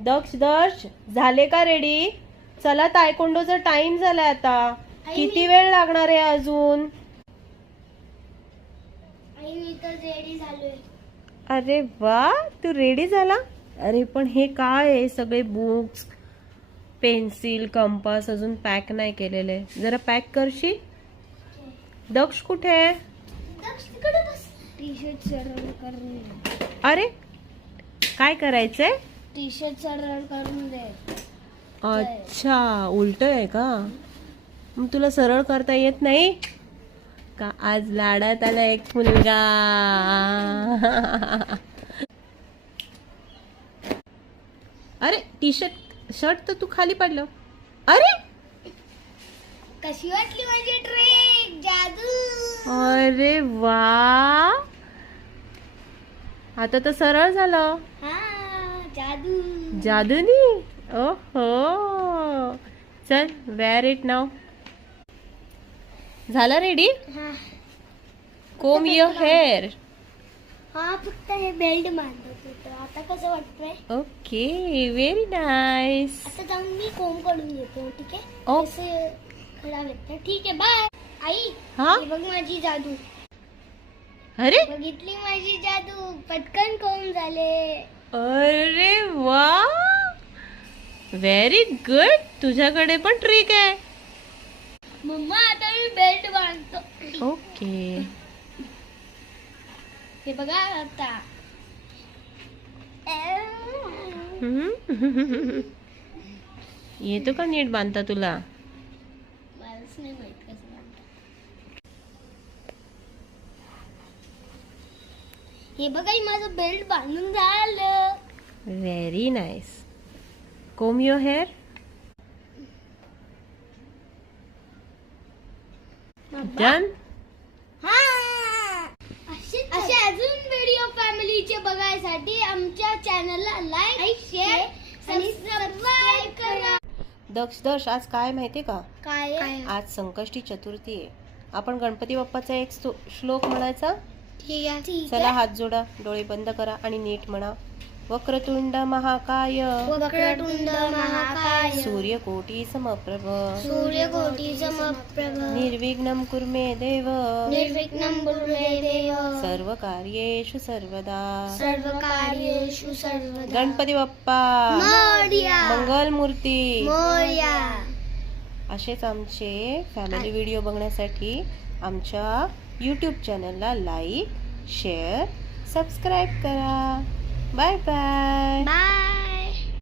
दक्ष दक्ष झाले का रेडी? चला तायकोंडोचा टाइम झालाय आता. किती वेळ लागणार आहे अजून? मी तर रेडी झालोय. अरे वा, तू रेडी झाला? अरे पण हे काय आहे? सगळे बुक्स, पेन्सिल, कंपास अजून पॅक नाही केलेले. जरा पॅक करशील? दक्ष कुठे आहे? टी शर्ट सरळ करून दे. अरे काय करायचंय? टी शर्ट सरळ करून दे. अच्छा, उलट आहे का? मग तुला सरळ करता येत नाही का? आज लाडात आला एक मुलगा. अरे शर्ट तर तू खाली पडलं. अरे कशी वाटली माझी ट्रिक? जादू. अरे वा, आता तर सरळ झालं. हा, जादू. जादूनी. ओहो, चल वेअर इट नाव. झालं रेडी? हा कोम युअर हेअर. हा, फक्त हे बेल्ट बांधत होतं. आता कसं वाटतंय? Okay, very nice. आता जाऊन मी कोंब काढून घेतो. ठीक आहे? ओ. असे खडा घेतला. ठीक आहे, बाय. आई, हा? हे बघ माझी जादू. अरे बघितली माझी जादू? पटकन कोंब झाले. अरे वा, व्हेरी गुड. तुझ्याकडे पण ट्रिक आहे. मम्मा, आता मी बेल्ट बांधतो. ओके. हे बघा आता. येतो का नीट बांधता तुला? मलाच नाही माहित कसं बांधतात. हे बघा, ही माझं बेल्ट बांधून झालं. Very nice. Comb your hair. Done. असे अजून व्हिडिओ फॅमिलीचे बघायसाठी आमच्या चॅनलला लाईक, शेअर आणि सबस्क्राईब करा. दक्ष आज काय माहितीये का? काय? आज संकष्टी चतुर्थी आहे. आपण गणपती बाप्पाचा एक श्लोक म्हणायचा. ठीक आहे. चला, हात जोडा, डोळे बंद करा आणि नीट म्हणा. वक्रतुंड महाकाय, वक्रतुंड महाकाय, सूर्यकोटी समप्रभ, सूर्यकोटी समप्रभ, निर्विघ्नं कुरु मे देव, निर्विघ्नं कुरु मे देव, सर्वकार्येषु सर्वदा, सर्वकार्येषु सर्वदा. गणपती बाप्पा मोरया, मंगलमूर्ती. मोरया. असेच आमचे फॅमिली व्हिडिओ बघण्यासाठी आमच्या यूट्यूब चॅनलला लाईक, शेअर, सबस्क्राईब करा. Bye bye. बाय.